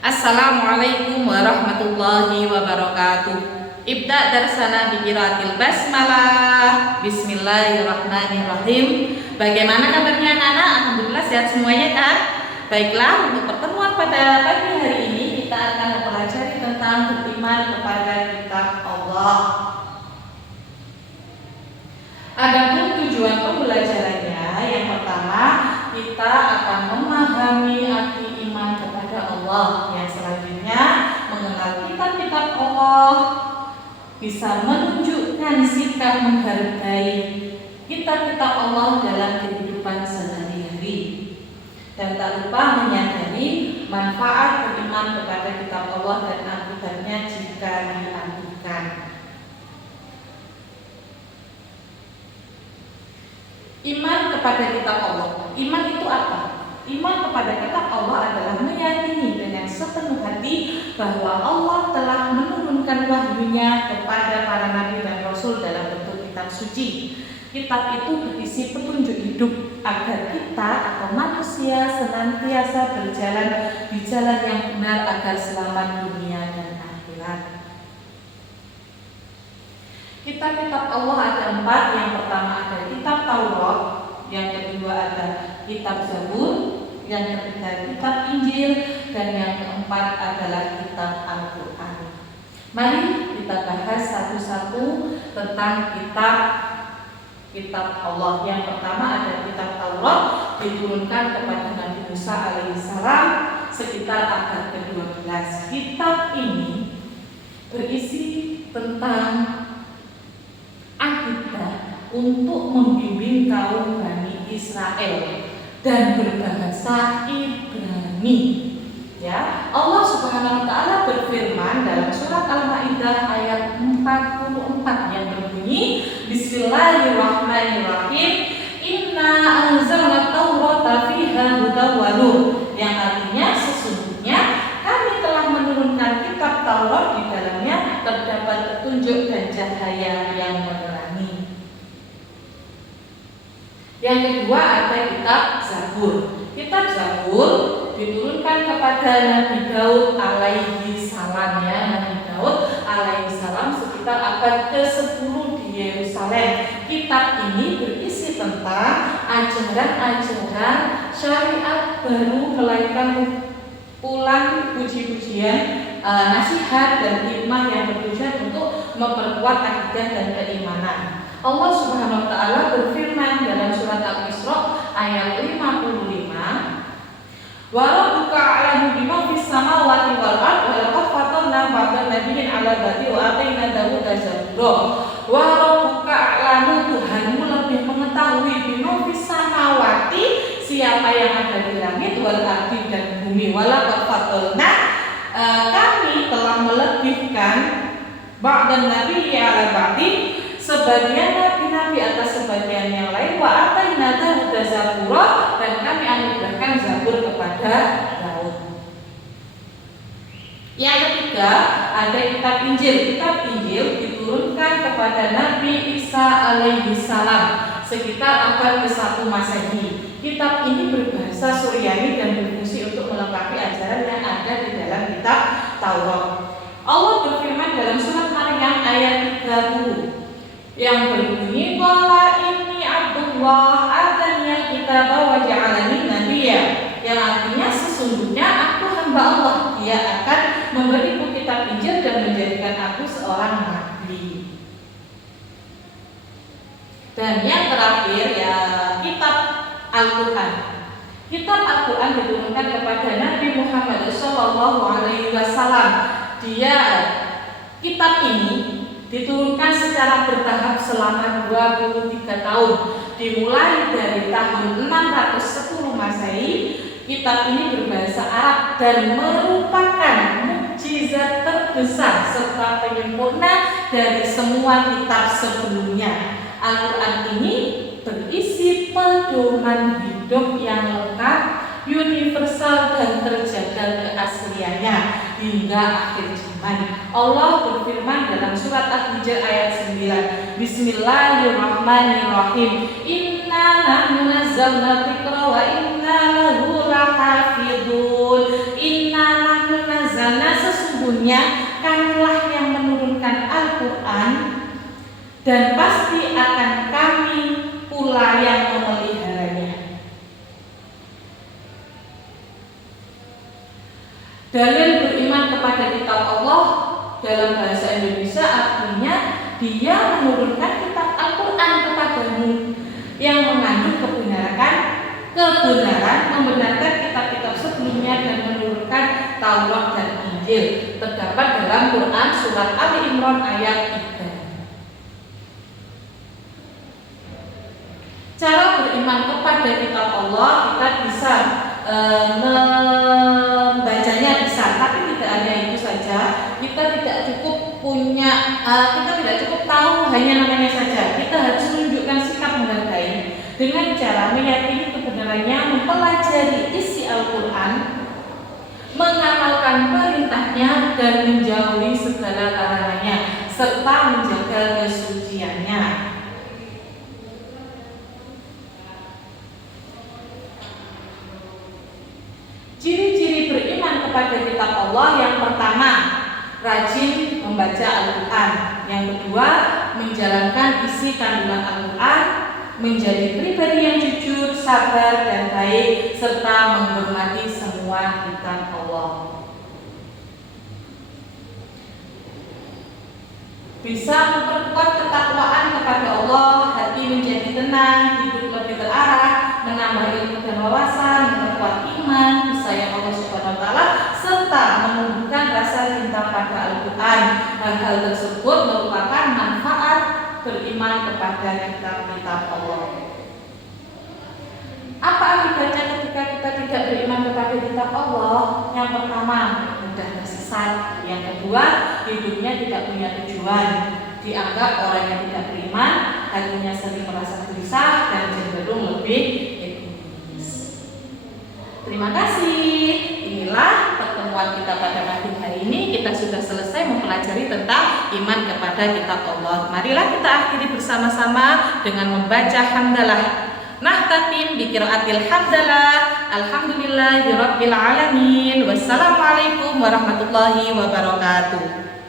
Assalamualaikum warahmatullahi wabarakatuh. Ibda darsana bi qiraatil basmalah. Bismillahirrahmanirrahim. Bagaimana kabarnya anak-anak? Alhamdulillah sehat semuanya kan? Baiklah, untuk pertemuan pada pagi hari ini kita akan mempelajari tentang beriman kepada kitab Allah. Adapun tujuan pembelajarannya, yang pertama kita akan memahami arti iman kepada Allah. Yang selanjutnya mengenal kitab-kitab Allah, bisa menunjukkan sikap menghargai kitab-kitab Allah dalam kehidupan sehari-hari. Dan tak lupa menyadari manfaat beriman kepada kitab Allah dan akibatnya jika dilakukan. Iman kepada kitab Allah. Iman itu apa? Iman kepada kitab Allah adalah meyakini dengan sepenuh hati bahwa Allah telah menurunkan wahyunya kepada para nabi dan rasul dalam bentuk kitab suci. Kitab itu berisi petunjuk hidup agar kita atau manusia senantiasa berjalan di jalan yang benar agar selamat dunia dan akhirat. Kitab-kitab Allah ada 4. Yang pertama ada kitab Taurat, yang kedua ada kitab Zabur, yang ketiga kitab Injil, dan yang keempat adalah kitab Al-Quran. Mari kita bahas satu-satu tentang kitab Allah. Yang pertama ada kitab Taurat, diturunkan kepada Nabi Musa alaihissalam sekitar abad ke-12. Kitab ini berisi tentang akidah untuk membimbing kaum Bani Israel dan berbahasa Ibrani. Ya, Allah Subhanahu wa taala berfirman dalam surat Al-Maidah ayat 44 yang berbunyi, Bismillahirrahmanirrahim. Inna anzalna Taurata fiha hudan wa nur. Yang artinya sesungguhnya kami telah menurunkan kitab Taurat, di dalamnya terdapat petunjuk dan cahaya yang menerangi. Yang kedua ada kitab Zabur. Kitab Zabur diturunkan kepada Nabi Daud alaihi salam, ya. Nabi Daud alaihi salam sekitar abad ke-10 di Yerusalem. Kitab ini berisi tentang ajaran-ajaran syariat baru, melainkan ulang puji-pujian, nasihat dan hikmah yang bertujuan untuk memperkuat akidah dan keimanan. Allah Subhanahu wa taala berfirman dalam surat Al-Isra ayat 55, wa rabbuka a'lamu bima fis samawati wal ardh wa laqad fatanna ba'dal nabiyyin 'ala bati wa atayna Dawuda zabura. Wa rabbuka a'lamu, Tuhanmu lebih mengetahui bima fis samawati, siapa yang ada di langit, wal ardi dan bumi. Wa laqad fatanna, kami telah melebihkan ba'dal nabiyyi 'ala bati, sebagian nabi-nabi atas sebagian yang lain. Wa atayna Dawuda zabura, dan kami anugerahkan Zabur kepada Daud. Yang ketiga ada kitab Injil. Kitab Injil diturunkan kepada Nabi Isa alaihi salam sekitar abad ke-1 Masehi. Kitab ini berbahasa Suryani dan berfungsi untuk melengkapi ajaran yang ada di dalam kitab Taurat. Allah berfirman dalam surat Maryam ayat 30 yang berbunyi, qala inni abdullah atani kitaba wa ja'alani nabiyya, yang artinya sesungguhnya aku hamba Allah, Dia akan memberiku kitab Injil dan menjadikan aku seorang nabi. Dan yang terakhir ya kitab Al-Quran. Kitab Al-Quran diturunkan kepada Nabi Muhammad SAW. Kitab ini diturunkan secara bertahap selama 23 tahun. Dimulai dari tahun 610 Masehi, kitab ini berbahasa Arab dan merupakan mukjizat terbesar serta penyempurna dari semua kitab sebelumnya. Al-Quran ini berisi pedoman hidup yang lengkap, universal dan terjaga keasliannya hingga akhir zaman. Allah berfirman dalam surat Al-Hijr ayat 9, Bismillahirrahmanirrahim. Inna nahnu nazzalna dzikra wa inna lahu lahafidun. Inna nahnu sesungguhnya Kamilah yang menurunkan Al-Quran, dan pasti akan Kami pula yang memeliharanya. Dalil beriman kepada kitab Allah dalam bahasa Indonesia artinya Dia menurunkan kitab Al-Quran kepadamu yang mengandung kebenaran, membenarkan kitab-kitab sebelumnya dan menurunkan Taurat dan Injil. Terdapat dalam Quran surat Ali Imran ayat 3. Cara beriman kepada kitab Allah, kita bisa membacanya bisa, tapi tidak hanya itu saja. Kita tidak cukup kita tidak cukup tahu hanya namanya saja. Kita harus menunjukkan sikap menghargai dengan cara meyakini kebenarannya, mempelajari isi Al-Quran, mengamalkan perintahnya dan menjauhi segala larangannya, serta menjaga kesuciannya. Ciri-ciri beriman kepada kitab Allah: yang pertama, rajin membaca Al-Quran. Yang kedua, menjalankan isi kandungan Al-Quran, menjadi pribadi yang jujur, sabar, dan baik, serta menghormati semua kitab Allah. Bisa memperkuat ketakwaan kepada Allah, hati menjadi tenang, hidup lebih terarah, menambah ilmu dan wawasan, memperkuat iman, sayang Allah Subhanahu wa taala, serta menumbuhkan rasa cinta pada Al-Quran. Hal-hal tersebut merupakan manfaat beriman kepada kitab-kitab Allah. Apa akibatnya ketika kita tidak beriman kepada kitab Allah? Yang pertama, mudah tersesat. Yang kedua, hidupnya tidak punya tujuan, dianggap orang yang tidak beriman, hatinya sering merasa gelisah dan cenderung lebih egois. Terima kasih. Inilah pertemuan kita pada pagi hari ini. Kita sudah selesai mempelajari tentang iman kepada kitab Allah. Marilah kita akhiri bersama-sama dengan membaca hamdalah. Nahtatim bi qiraatil hamdalah. Alhamdulillahirabbil alamin. Wassalamualaikum warahmatullahi wabarakatuh.